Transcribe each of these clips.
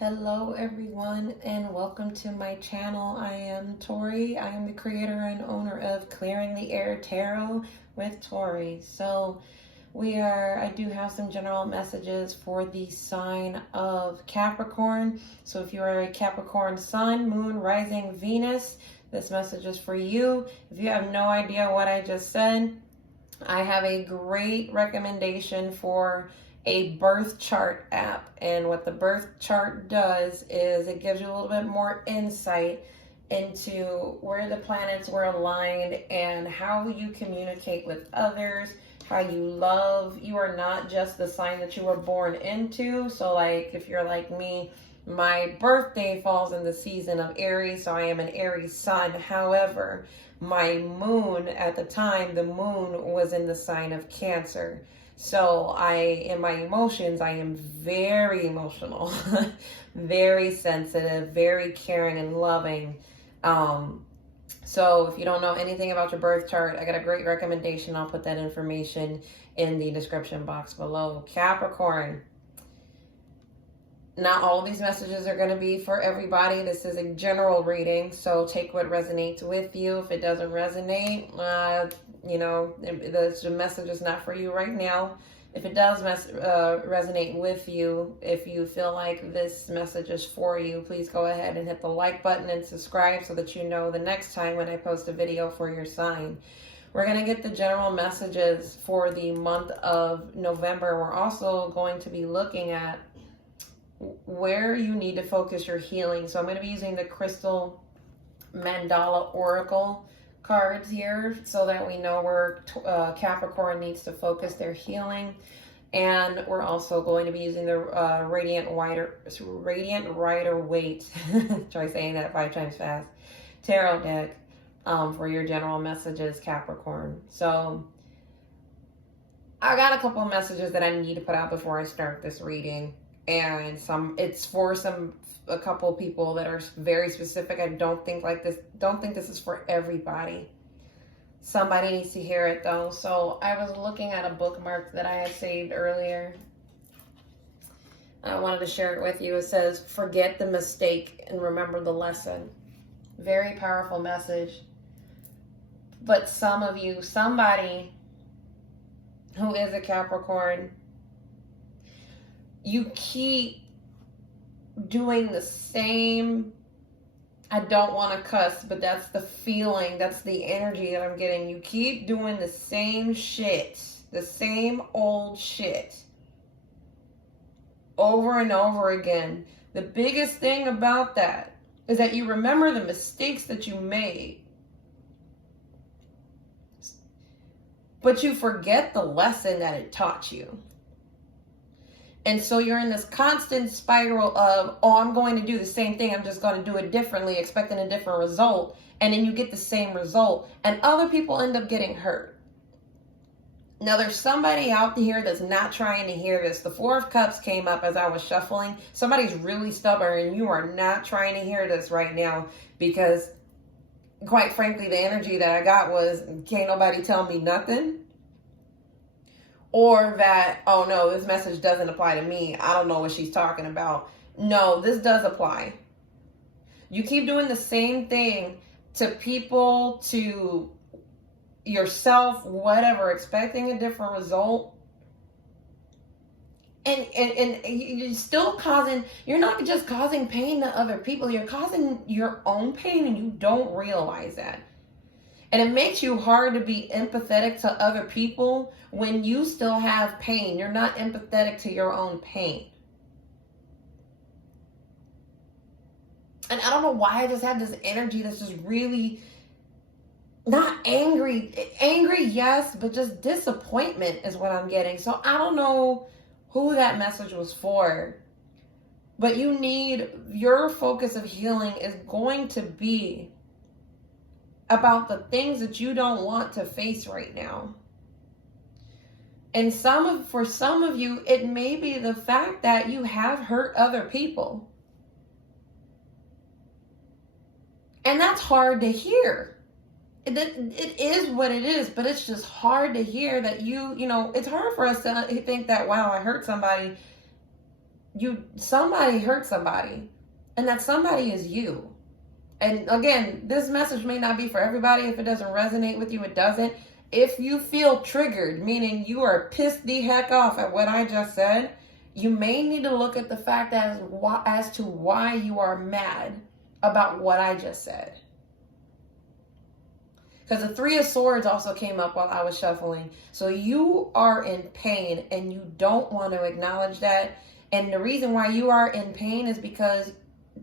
Hello everyone and welcome to my channel. I am Tori. I am the creator and owner of Clearing the Air Tarot with Tori. I do have some general messages for the sign of Capricorn. So if you are a Capricorn Sun, Moon, Rising, Venus, this message is for you. If you have no idea what I just said, I have a great recommendation for a birth chart app, and what the birth chart does is it gives you a little bit more insight into where the planets were aligned and how you communicate with others, how you love. You are not just the sign that you were born into. So like if you're like me, my birthday falls in the season of Aries, so I am an Aries sun. However, my moon at the time, the moon was in the sign of Cancer. So in my emotions, I am very emotional, very sensitive, very caring and loving. So if you don't know anything about your birth chart, I got a great recommendation. I'll put that information in the description box below. Capricorn. Not all of these messages are going to be for everybody. This is a general reading, so take what resonates with you. If it doesn't resonate, the message is not for you right now. If it does resonate with you, if you feel like this message is for you, please go ahead and hit the like button and subscribe so that you know the next time when I post a video for your sign. We're going to get the general messages for the month of November. We're also going to be looking at where you need to focus your healing. So I'm going to be using the Crystal Mandala Oracle cards here so that we know where Capricorn needs to focus their healing. And we're also going to be using the Radiant Rider-Waite, try saying that 5 times fast, tarot deck for your general messages, Capricorn. So I got a couple of messages that I need to put out before I start this reading. And it's for a couple people that are very specific. I don't think this is for everybody. Somebody needs to hear it though. So I was looking at a bookmark that I had saved earlier. I wanted to share it with you. It says, forget the mistake and remember the lesson. Very powerful message. But some of you, somebody who is a Capricorn, you keep doing the same, I don't want to cuss, but that's the feeling, that's the energy that I'm getting. You keep doing the same shit, the same old shit over and over again. The biggest thing about that is that you remember the mistakes that you made, but you forget the lesson that it taught you. And so you're in this constant spiral of, oh, I'm going to do the same thing. I'm just going to do it differently, expecting a different result. And then you get the same result. And other people end up getting hurt. Now, there's somebody out here that's not trying to hear this. The 4 of Cups came up as I was shuffling. Somebody's really stubborn and you are not trying to hear this right now because, quite frankly, the energy that I got was, can't nobody tell me nothing. Or that, oh no, this message doesn't apply to me. I don't know what she's talking about. No, this does apply. You keep doing the same thing to people, to yourself, whatever, expecting a different result. And you're still you're not just causing pain to other people, you're causing your own pain and you don't realize that. And it makes you hard to be empathetic to other people when you still have pain. You're not empathetic to your own pain. And I don't know why I just have this energy that's just really not angry. Angry, yes, but just disappointment is what I'm getting. So I don't know who that message was for. But your focus of healing is going to be about the things that you don't want to face right now. And for some of you, it may be the fact that you have hurt other people. And that's hard to hear. It is what it is, but it's just hard to hear that it's hard for us to think that, wow, I hurt somebody. somebody hurt somebody, and that somebody is you. And again, this message may not be for everybody. If it doesn't resonate with you, it doesn't. If you feel triggered, meaning you are pissed the heck off at what I just said, you may need to look at the fact as to why you are mad about what I just said. Because the Three of Swords also came up while I was shuffling. So you are in pain and you don't want to acknowledge that. And the reason why you are in pain is because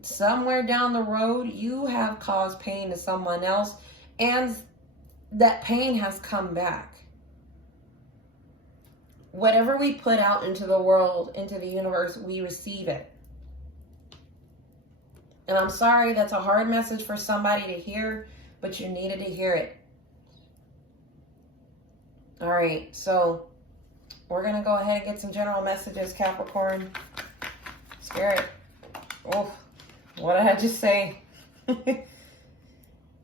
somewhere down the road, you have caused pain to someone else, and that pain has come back. Whatever we put out into the world, into the universe, we receive it. And I'm sorry, that's a hard message for somebody to hear, but you needed to hear it. All right, so we're going to go ahead and get some general messages, Capricorn. Spirit. Oh. What did I just say?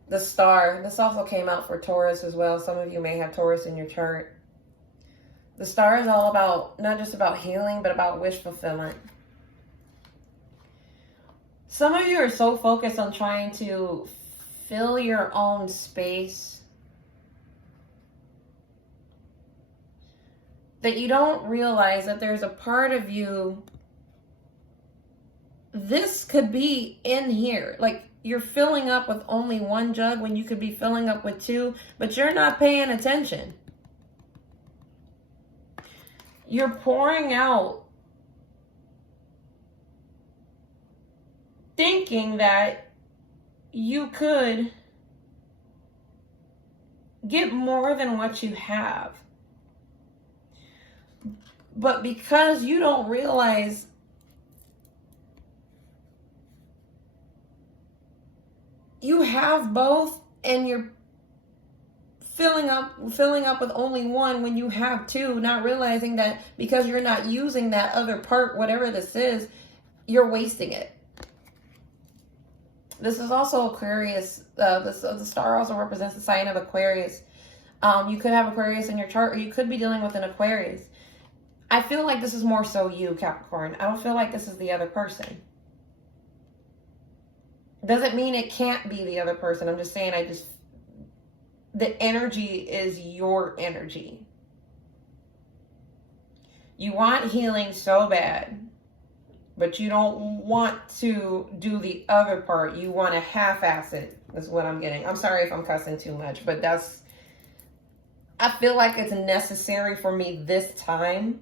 The Star. This also came out for Taurus as well. Some of you may have Taurus in your chart. The Star is all about, not just about healing, but about wish fulfillment. Some of you are so focused on trying to fill your own space that you don't realize that there's a part of you. This could be in here. Like, you're filling up with only one jug when you could be filling up with two, but you're not paying attention. You're pouring out thinking that you could get more than what you have. But because you don't realize you have both, and you're filling up with only one when you have two, not realizing that because you're not using that other part, whatever this is, you're wasting it. This is also Aquarius. The star also represents the sign of Aquarius. You could have Aquarius in your chart, or you could be dealing with an Aquarius. I feel like this is more so you, Capricorn. I don't feel like this is the other person. Doesn't mean it can't be the other person. I'm just saying, the energy is your energy. You want healing so bad, but you don't want to do the other part. You want to half-ass it, is what I'm getting. I'm sorry if I'm cussing too much, but I feel like it's necessary for me this time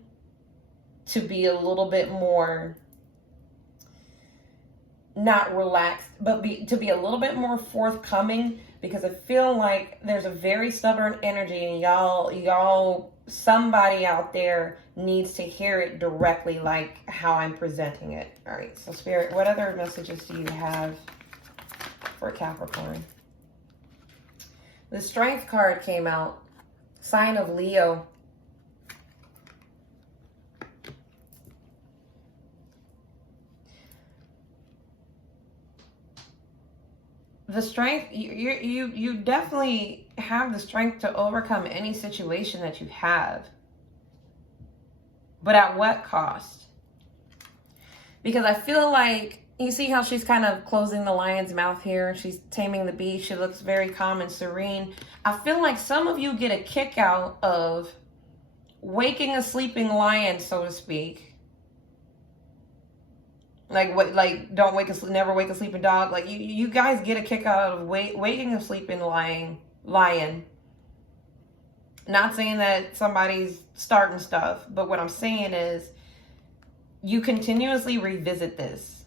to be a little bit more, not relaxed, but to be a little bit more forthcoming, because I feel like there's a very stubborn energy, and y'all, somebody out there needs to hear it directly, like how I'm presenting it. All right, so Spirit, what other messages do you have for Capricorn? The Strength card came out, sign of Leo. The strength, you definitely have the strength to overcome any situation that you have. But at what cost? Because I feel like, you see how she's kind of closing the lion's mouth here. She's taming the beast. She looks very calm and serene. I feel like some of you get a kick out of waking a sleeping lion, so to speak. Don't never wake a sleeping dog. Like, you guys get a kick out of waking a sleeping lion. Not saying that somebody's starting stuff, but what I'm saying is you continuously revisit this.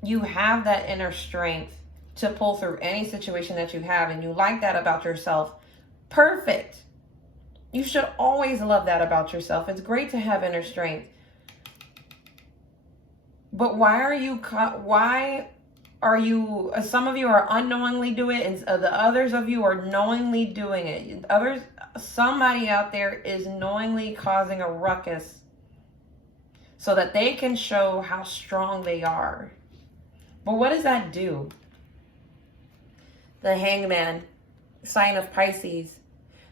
You have that inner strength to pull through any situation that you have, and you like that about yourself. Perfect. You should always love that about yourself. It's great to have inner strength. But why are you, some of you are unknowingly doing it, and the others of you are knowingly doing it. Somebody out there is knowingly causing a ruckus so that they can show how strong they are. But what does that do? The Hangman, sign of Pisces.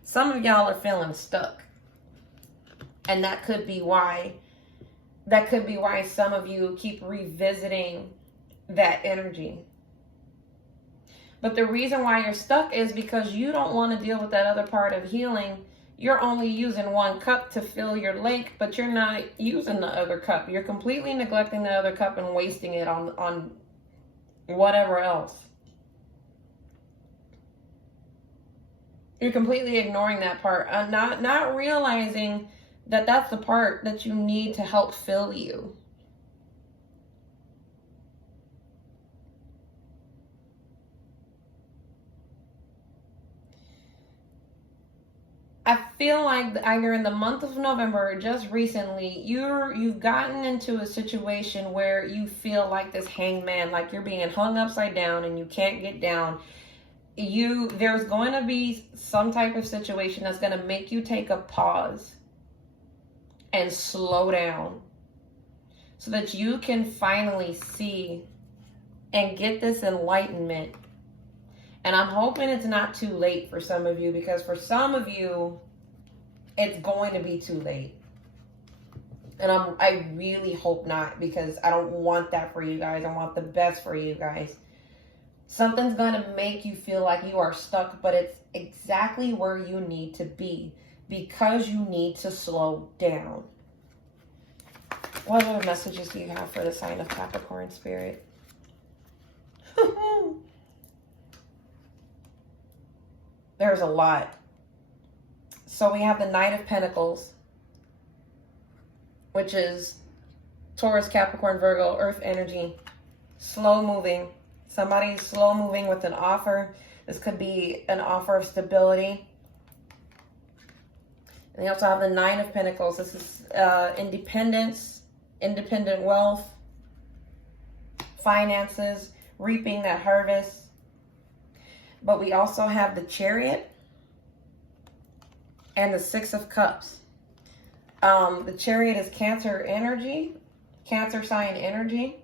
Some of y'all are feeling stuck. And that could be why That could be why some of you keep revisiting that energy. But the reason why you're stuck is because you don't want to deal with that other part of healing. You're only using one cup to fill your lake, but you're not using the other cup. You're completely neglecting the other cup and wasting it on whatever else. You're completely ignoring that part, not realizing that that's the part that you need to help fill you. I feel like either in the month of November or just recently, you've gotten into a situation where you feel like this hangman, like you're being hung upside down and you can't get down. There's going to be some type of situation that's going to make you take a pause and slow down so that you can finally see and get this enlightenment. And I'm hoping it's not too late for some of you, because for some of you, it's going to be too late. And I really hope not, because I don't want that for you guys. I want the best for you guys. Something's going to make you feel like you are stuck, but it's exactly where you need to be, because you need to slow down. What other messages do you have for the sign of Capricorn, Spirit? There's a lot. So we have the Knight of Pentacles, which is Taurus, Capricorn, Virgo, Earth energy. Slow moving. Somebody's slow moving with an offer. This could be an offer of stability. And they also have the Nine of Pentacles. This is independence, independent wealth, finances, reaping that harvest. But we also have the Chariot and the Six of Cups. The Chariot is Cancer energy, Cancer sign energy.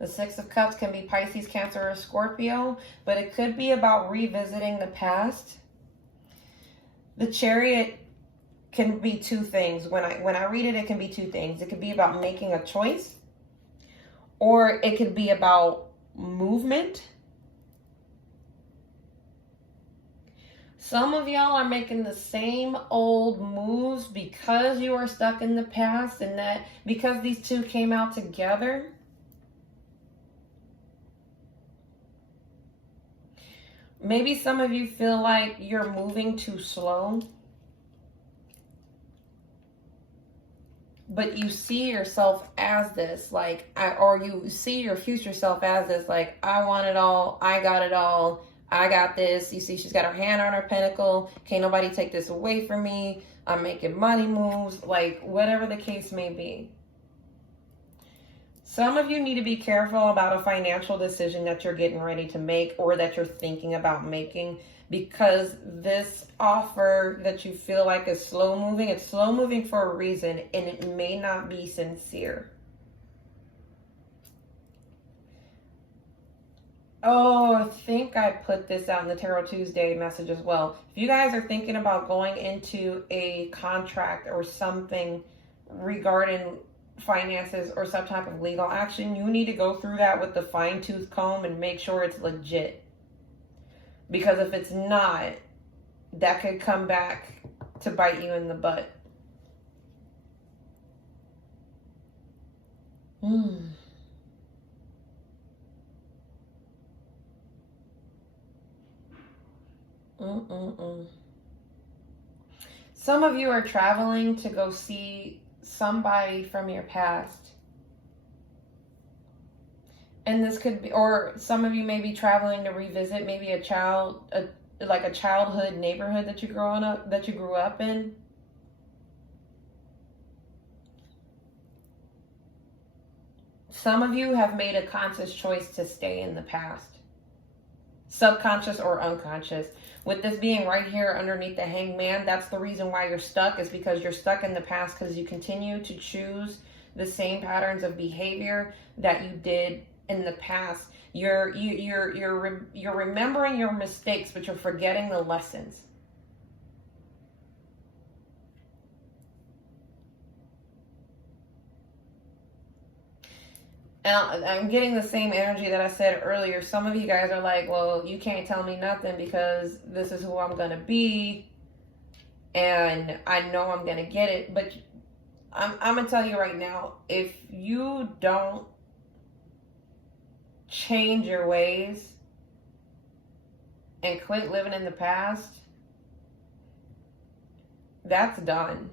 The Six of Cups can be Pisces, Cancer, or Scorpio, but it could be about revisiting the past. The Chariot can be two things. When I read it, it can be two things. It could be about making a choice, or it could be about movement. Some of y'all are making the same old moves because you are stuck in the past, and that because these two came out together. Maybe some of you feel like you're moving too slow, but you see yourself as this, or you see your future self as this, like, I want it all, I got it all, I got this. You see she's got her hand on her pentacle. Can't nobody take this away from me. I'm making money moves, like whatever the case may be. Some of you need to be careful about a financial decision that you're getting ready to make, or that you're thinking about making, because this offer that you feel like is slow moving, it's slow moving for a reason, and it may not be sincere. Oh, I think I put this out in the Tarot Tuesday message as well. If you guys are thinking about going into a contract or something regarding finances or some type of legal action, you need to go through that with the fine-tooth comb and make sure it's legit. Because if it's not, that could come back to bite you in the butt. Some of you are traveling to go see somebody from your past. And this could be, or some of you may be traveling to revisit maybe a childhood neighborhood that you grew up in. Some of you have made a conscious choice to stay in the past, subconscious or unconscious. With this being right here underneath the Hangman, that's the reason why you're stuck, is because you're stuck in the past because you continue to choose the same patterns of behavior that you did in the past. You're remembering your mistakes, but you're forgetting the lessons. . And I'm getting the same energy that I said earlier. Some of you guys are like, well, you can't tell me nothing because this is who I'm going to be. And I know I'm going to get it. But I'm going to tell you right now, if you don't change your ways and quit living in the past, that's done.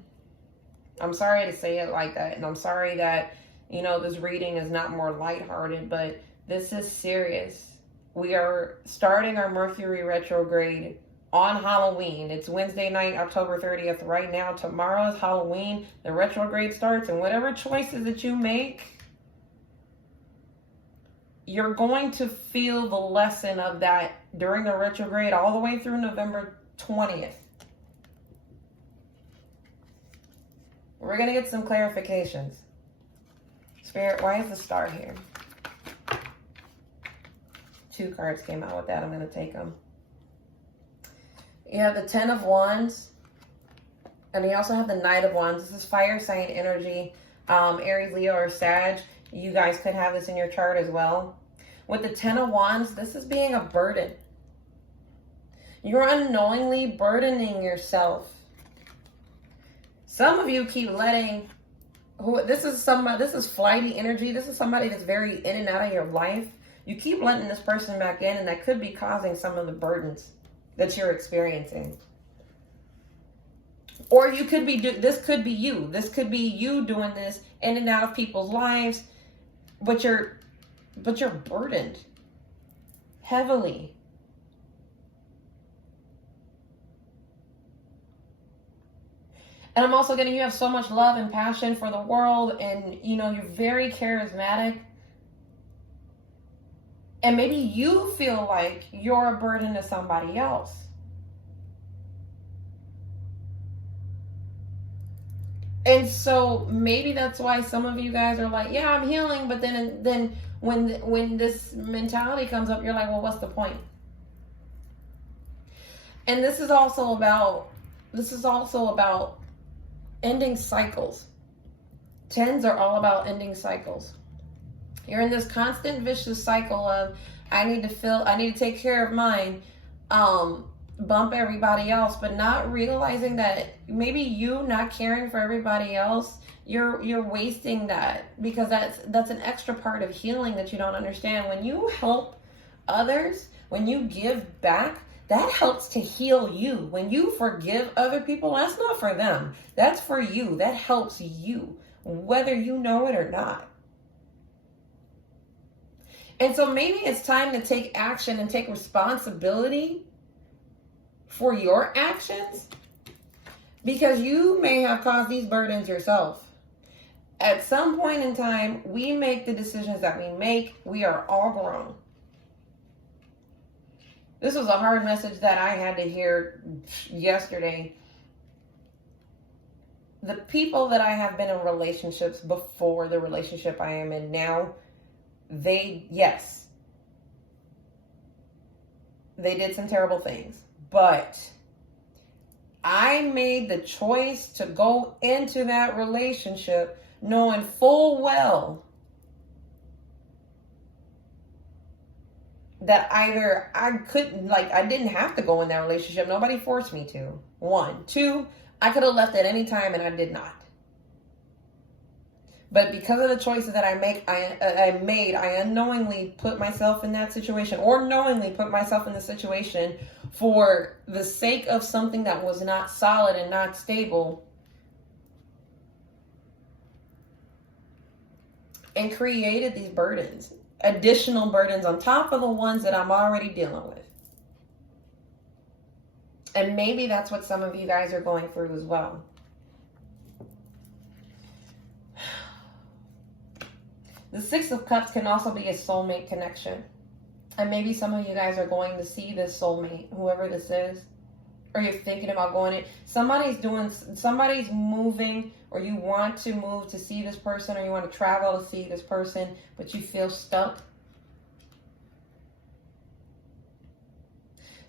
I'm sorry to say it like that. And I'm sorry that, you know, this reading is not more lighthearted, but this is serious. We are starting our Mercury retrograde on Halloween. It's Wednesday night, October 30th. Right now, tomorrow is Halloween. The retrograde starts, and whatever choices that you make, you're going to feel the lesson of that during the retrograde all the way through November 20th. We're going to get some clarifications. Spirit, why is the star here? 2 cards came out with that. I'm going to take them. You have the 10 of Wands. And you also have the Knight of Wands. This is fire sign energy. Aries, Leo, or Sag. You guys could have this in your chart as well. With the 10 of Wands, this is being a burden. You're unknowingly burdening yourself. Some of you keep letting, this is flighty energy. This is somebody that's very in and out of your life. You keep letting this person back in, and that could be causing some of the burdens that you're experiencing. Or you could be, this could be you. This could be you doing this in and out of people's lives, but you're burdened heavily. And I'm also getting, you have so much love and passion for the world, and you know, you're very charismatic. And maybe you feel like you're a burden to somebody else. And so maybe that's why some of you guys are like, yeah, I'm healing. But then when this mentality comes up, you're like, well, what's the point? And this is also about ending cycles. 10s are all about ending cycles. You're in this constant vicious cycle of, I need to take care of mine, bump everybody else, but not realizing that maybe you not caring for everybody else, you're wasting that, because that's an extra part of healing that you don't understand. When you help others, when you give back, that helps to heal you. When you forgive other people, that's not for them. That's for you. That helps you, whether you know it or not. And so maybe it's time to take action and take responsibility for your actions, because you may have caused these burdens yourself. At some point in time, we make the decisions that we make. We are all grown. This was a hard message that I had to hear yesterday. The people that I have been in relationships before the relationship I am in now, they did some terrible things, but I made the choice to go into that relationship knowing full well that either I didn't have to go in that relationship. Nobody forced me to. 1, 2, I could have left at any time, and I did not. But because of the choices that I made, I unknowingly put myself in that situation, or knowingly put myself in the situation for the sake of something that was not solid and not stable, and created these burdens, additional burdens on top of the ones that I'm already dealing with. And maybe that's what some of you guys are going through as well. The 6 of Cups can also be a soulmate connection. And maybe some of you guys are going to see this soulmate, whoever this is, or you're thinking about going in. Somebody's moving, or you want to move to see this person, or you want to travel to see this person, but you feel stuck.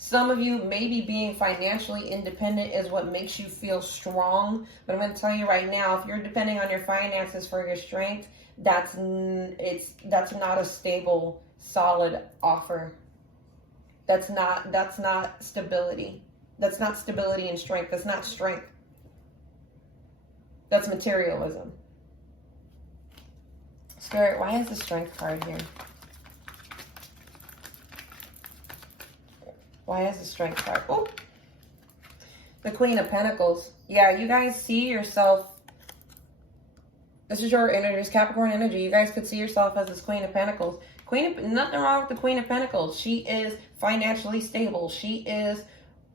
Some of you, maybe being financially independent is what makes you feel strong. But I'm going to tell you right now, if you're depending on your finances for your strength, that's not a stable, solid offer. That's not stability. That's not stability and strength. That's not strength. That's materialism. Spirit, why is the strength card here? Why is the strength card? Oh, the Queen of Pentacles. Yeah, you guys see yourself. This is your energy, this Capricorn energy. You guys could see yourself as this Queen of Pentacles. Nothing wrong with the Queen of Pentacles. She is financially stable. She is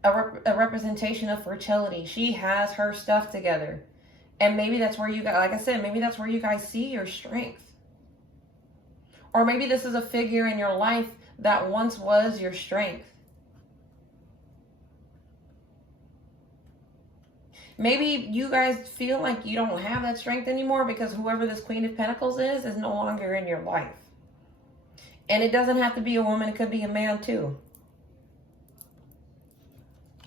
a representation of fertility. She has her stuff together. And maybe that's where you guys, like I said, maybe that's where you guys see your strength. Or maybe this is a figure in your life that once was your strength. Maybe you guys feel like you don't have that strength anymore because whoever this Queen of Pentacles is no longer in your life. And it doesn't have to be a woman. It could be a man too.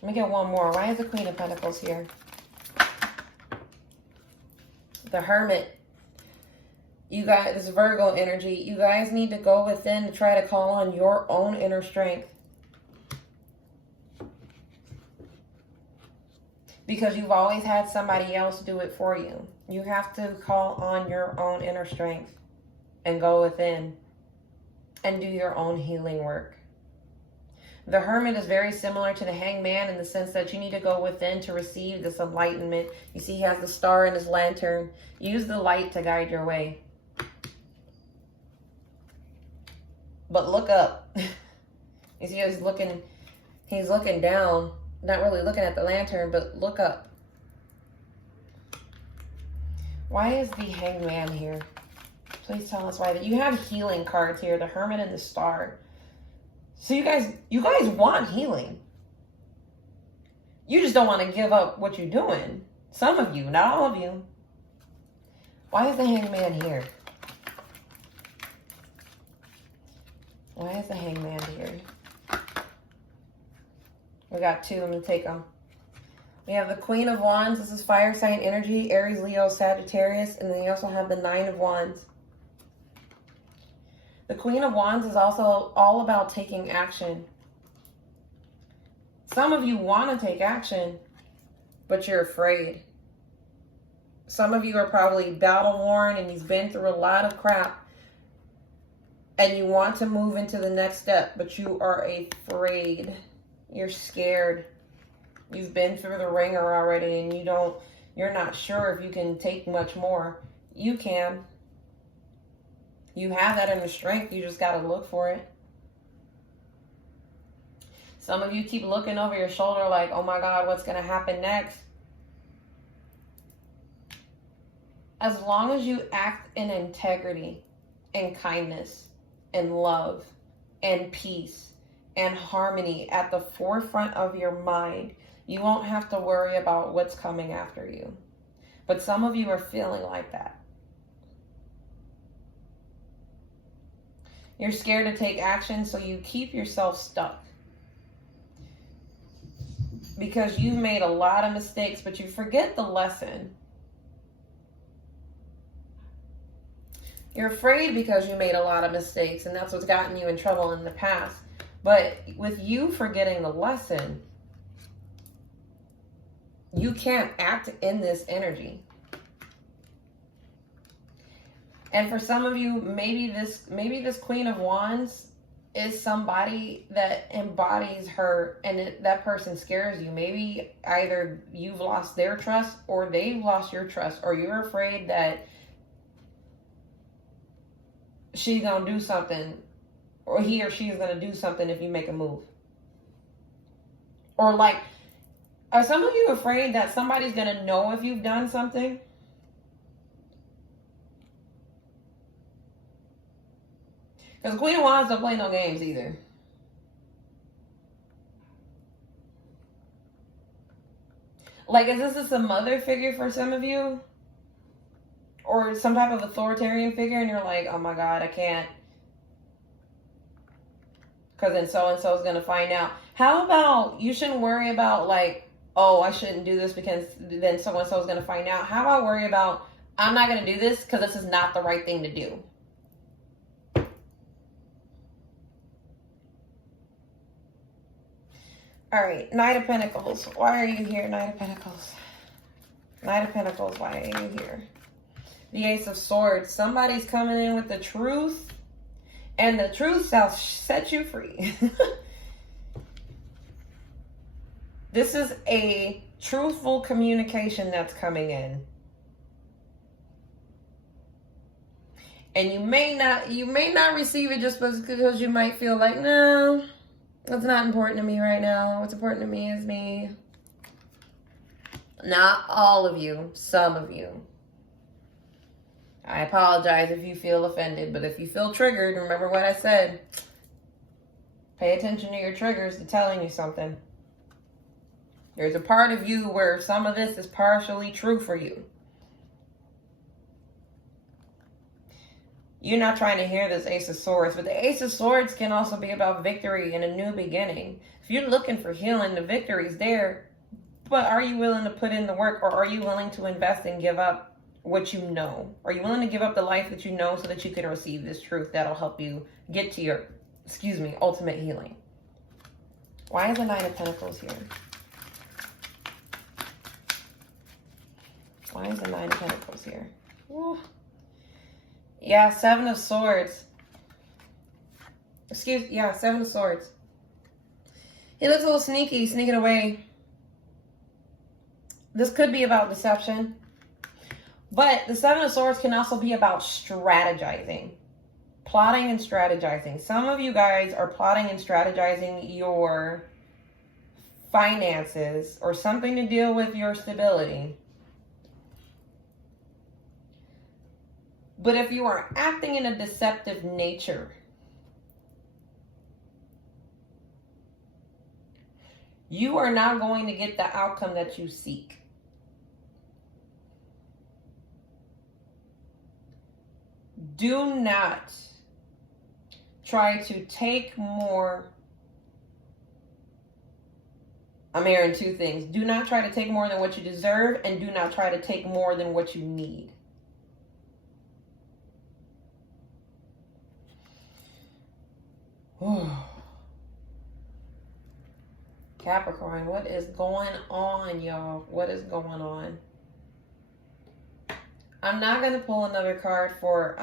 Let me get one more. Why is the Queen of Pentacles here? The Hermit. You guys, this Virgo energy. You guys need to go within to try to call on your own inner strength. Because you've always had somebody else do it for you. You have to call on your own inner strength and go within and do your own healing work. The Hermit is very similar to the Hangman in the sense that you need to go within to receive this enlightenment. You see he has the star in his lantern. Use the light to guide your way. But look up. You see he's looking down. Not really looking at the lantern, but look up. Why is the Hangman here? Please tell us why. You have healing cards here, the Hermit and the Star. So you guys want healing. You just don't want to give up what you're doing. Some of you, not all of you. Why is the Hangman here? Why is the Hangman here? We got two. I'm going to take them. We have the Queen of Wands. This is fire sign energy. Aries, Leo, Sagittarius. And then you also have the Nine of Wands. The Queen of Wands is also all about taking action. Some of you want to take action, but you're afraid. Some of you are probably battle-worn and you've been through a lot of crap. And you want to move into the next step, but you are afraid. You're scared. You've been through the ringer already and you're not sure if you can take much more. You can. You have that inner strength. You just got to look for it. Some of you keep looking over your shoulder like, oh my God, what's going to happen next? As long as you act in integrity and kindness and love and peace and harmony at the forefront of your mind, you won't have to worry about what's coming after you. But some of you are feeling like that. You're scared to take action, so you keep yourself stuck. Because you've made a lot of mistakes, but you forget the lesson. You're afraid because you made a lot of mistakes, and that's what's gotten you in trouble in the past. But with you forgetting the lesson, you can't act in this energy. And for some of you, maybe this Queen of Wands is somebody that embodies her, and that person scares you. Maybe either you've lost their trust or they've lost your trust, or you're afraid that she's going to do something, or he or she is going to do something if you make a move. Or like, are some of you afraid that somebody's going to know if you've done something? Because Queen of Wands don't play no games either. Like, is this a mother figure for some of you? Or some type of authoritarian figure, and you're like, oh my God, I can't. Because then so-and-so is going to find out. How about you shouldn't worry about like, oh, I shouldn't do this because then so-and-so is going to find out. How about worry about, I'm not going to do this because this is not the right thing to do. All right, Knight of Pentacles. Why are you here, Knight of Pentacles? Knight of Pentacles, why are you here? The Ace of Swords. Somebody's coming in with the truth, and the truth shall set you free. This is a truthful communication that's coming in. And you may not receive it just because you might feel like, no, that's not important to me right now. What's important to me is me. Not all of you, some of you. I apologize if you feel offended, but if you feel triggered, remember what I said. Pay attention to your triggers to telling you something. There's a part of you where some of this is partially true for you. You're not trying to hear this Ace of Swords, but the Ace of Swords can also be about victory and a new beginning. If you're looking for healing, the victory's there, but are you willing to put in the work, or are you willing to invest and give up what you know? Are you willing to give up the life that you know so that you can receive this truth that'll help you get to your, ultimate healing? Why is the Knight of Pentacles here? Why is the Nine of Pentacles here? Ooh. Yeah, Seven of Swords. Seven of Swords. He looks a little sneaky, sneaking away. This could be about deception. But the Seven of Swords can also be about strategizing. Plotting and strategizing. Some of you guys are plotting and strategizing your finances or something to deal with your stability. But if you are acting in a deceptive nature, you are not going to get the outcome that you seek. Do not try to take more. I'm hearing two things. Do not try to take more than what you deserve, and do not try to take more than what you need. Capricorn, what is going on, y'all? What is going on? I'm not going to pull another card for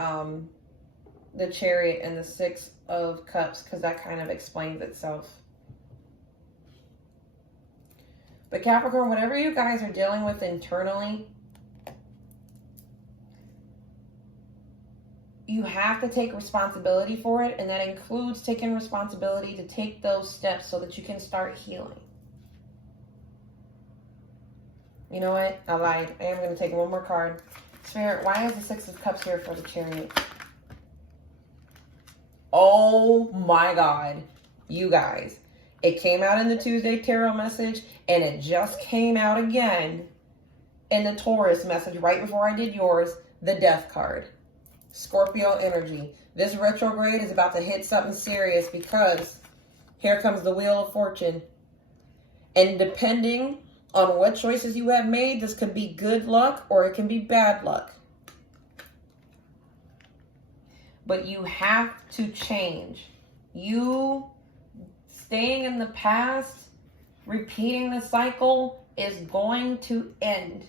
the Chariot and the Six of Cups because that kind of explains itself. But Capricorn, whatever you guys are dealing with internally, you have to take responsibility for it, and that includes taking responsibility to take those steps so that you can start healing. You know what? I lied. I am going to take one more card. Spirit, why is the Six of Cups here for the Chariot? Oh my God. You guys. It came out in the Tuesday Tarot message, and it just came out again in the Taurus message right before I did yours, the Death card. Scorpio energy. This retrograde is about to hit something serious because here comes the Wheel of Fortune. And depending on what choices you have made, this could be good luck or it can be bad luck. But you have to change. You staying in the past, repeating the cycle is going to end.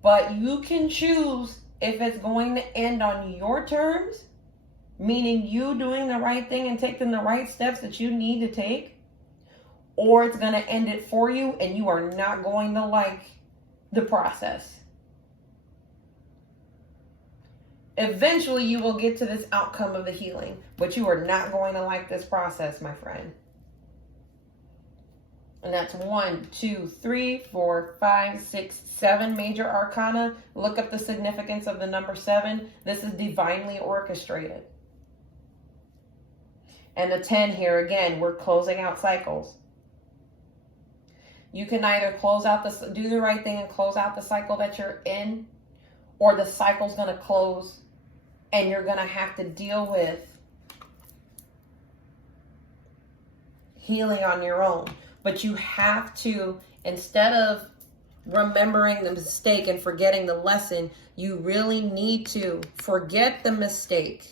But you can choose if it's going to end on your terms, meaning you doing the right thing and taking the right steps that you need to take, or it's going to end it for you and you are not going to like the process. Eventually you will get to this outcome of the healing, but you are not going to like this process, my friend. And that's 1, 2, 3, 4, 5, 6, 7 major arcana. Look up the significance of the number 7. This is divinely orchestrated. And the 10 here, again, we're closing out cycles. You can either do the right thing and close out the cycle that you're in, or the cycle's going to close and you're going to have to deal with healing on your own. But you have to, instead of remembering the mistake and forgetting the lesson, you really need to forget the mistake.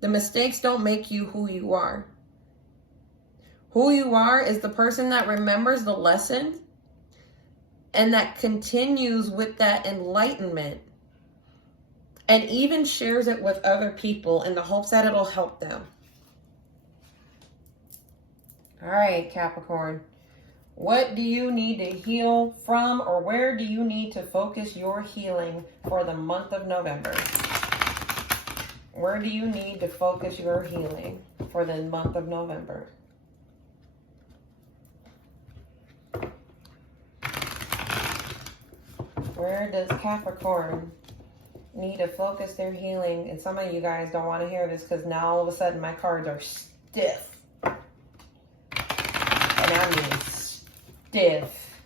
The mistakes don't make you who you are. Who you are is the person that remembers the lesson and that continues with that enlightenment and even shares it with other people in the hopes that it'll help them. All right, Capricorn. What do you need to heal from, or where do you need to focus your healing for the month of November? Where do you need to focus your healing for the month of November? Where does Capricorn need to focus their healing? And some of you guys don't want to hear this because now all of a sudden my cards are stiff. And I mean stiff.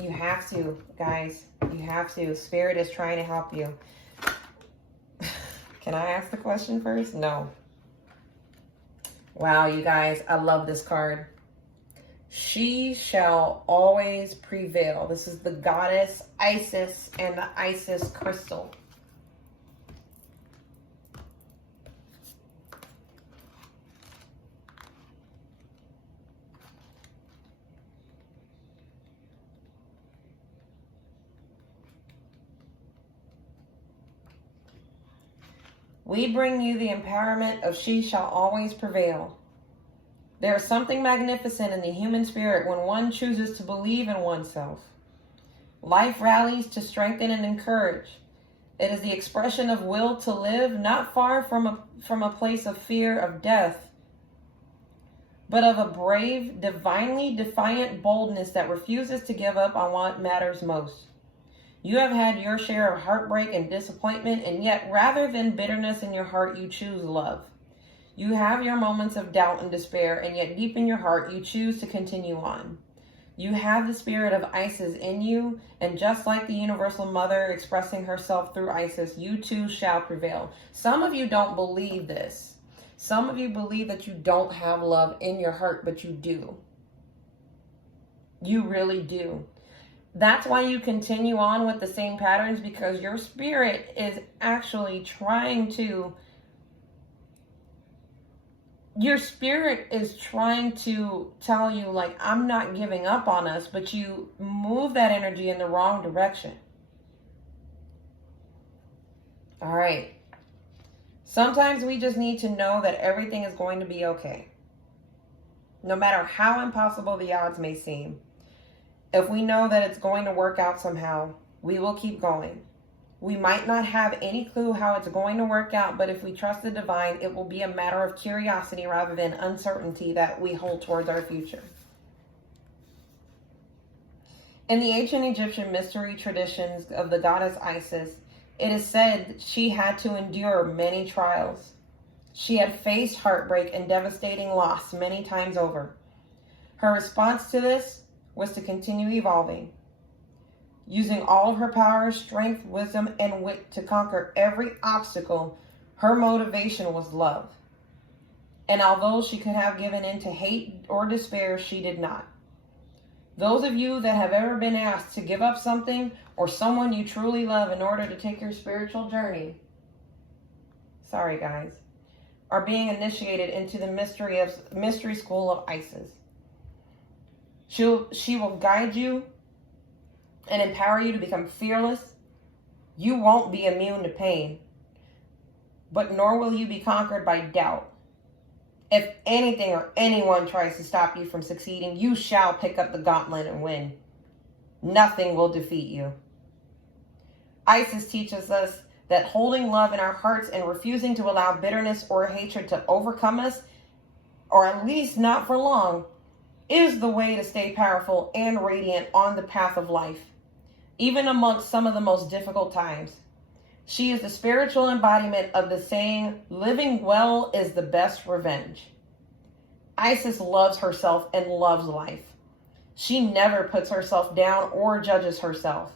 You have to, guys. You have to. Spirit is trying to help you. Can I ask the question first? No. Wow, you guys. I love this card. She shall always prevail. This is the goddess Isis and the Isis crystal. We bring you the empowerment of she shall always prevail. There is something magnificent in the human spirit when one chooses to believe in oneself. Life rallies to strengthen and encourage. It is the expression of will to live, not far from a place of fear of death, but of a brave, divinely defiant boldness that refuses to give up on what matters most. You have had your share of heartbreak and disappointment, and yet rather than bitterness in your heart, you choose love. You have your moments of doubt and despair, and yet deep in your heart, you choose to continue on. You have the spirit of Isis in you, and just like the Universal Mother expressing herself through Isis, you too shall prevail. Some of you don't believe this. Some of you believe that you don't have love in your heart, but you do. You really do. That's why you continue on with the same patterns, because your spirit is actually trying to tell you, like, I'm not giving up on us, but you move that energy in the wrong direction. All right. Sometimes we just need to know that everything is going to be okay. No matter how impossible the odds may seem. If we know that it's going to work out somehow, we will keep going. We might not have any clue how it's going to work out, but if we trust the divine, it will be a matter of curiosity rather than uncertainty that we hold towards our future. In the ancient Egyptian mystery traditions of the goddess Isis, it is said she had to endure many trials. She had faced heartbreak and devastating loss many times over. Her response to this was to continue evolving. Using all of her power, strength, wisdom, and wit to conquer every obstacle, her motivation was love. And although she could have given in to hate or despair, she did not. Those of you that have ever been asked to give up something or someone you truly love in order to take your spiritual journey, sorry guys, are being initiated into the mystery school of Isis. She will guide you and empower you to become fearless. You won't be immune to pain, but nor will you be conquered by doubt. If anything or anyone tries to stop you from succeeding, you shall pick up the gauntlet and win. Nothing will defeat you. Isis teaches us that holding love in our hearts and refusing to allow bitterness or hatred to overcome us, or at least not for long, is the way to stay powerful and radiant on the path of life, even amongst some of the most difficult times. She is the spiritual embodiment of the saying, living well is the best revenge. Isis loves herself and loves life. She never puts herself down or judges herself.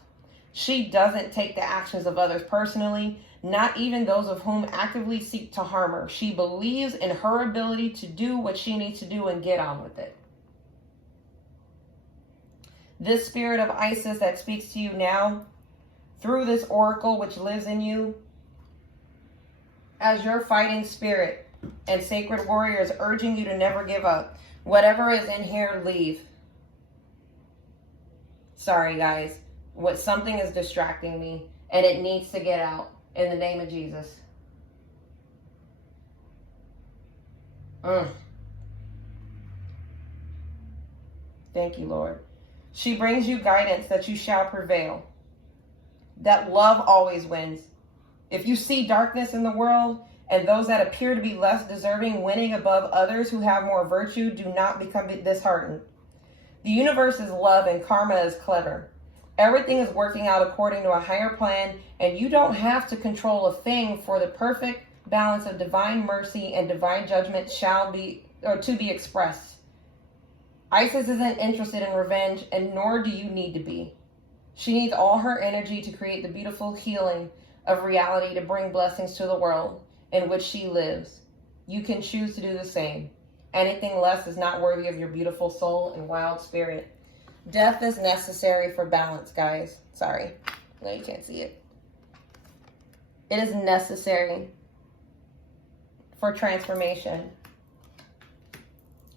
She doesn't take the actions of others personally, not even those of whom actively seek to harm her. She believes in her ability to do what she needs to do and get on with it. This spirit of Isis that speaks to you now, through this oracle which lives in you, as your fighting spirit and sacred warrior, is urging you to never give up. Whatever is in here, leave. Sorry, guys. Something is distracting me, and it needs to get out in the name of Jesus. Thank you, Lord. She brings you guidance that you shall prevail. That love always wins. If you see darkness in the world and those that appear to be less deserving winning above others who have more virtue, do not become disheartened. The universe is love and karma is clever. Everything is working out according to a higher plan, and you don't have to control a thing, for the perfect balance of divine mercy and divine judgment to be expressed. Isis isn't interested in revenge, and nor do you need to be. She needs all her energy to create the beautiful healing of reality to bring blessings to the world in which she lives. You can choose to do the same. Anything less is not worthy of your beautiful soul and wild spirit. Death is necessary for balance, guys. Sorry. No, you can't see it. It is necessary for transformation.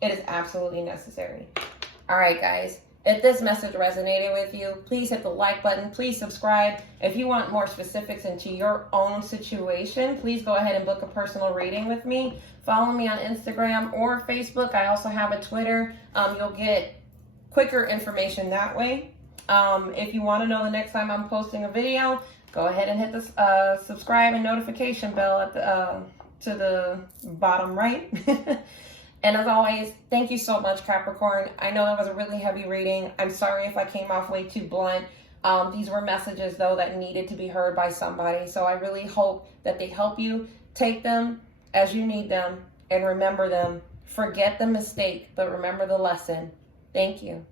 It is absolutely necessary. All right, guys. If this message resonated with you, please hit the like button. Please subscribe. If you want more specifics into your own situation, please go ahead and book a personal reading with me. Follow me on Instagram or Facebook. I also have a Twitter. You'll get quicker information that way. If you want to know the next time I'm posting a video, go ahead and hit the subscribe and notification bell at the to the bottom right. And as always, thank you so much, Capricorn. I know that was a really heavy reading. I'm sorry if I came off way too blunt. These were messages, though, that needed to be heard by somebody. So I really hope that they help you. Take them as you need them and remember them. Forget the mistake, but remember the lesson. Thank you.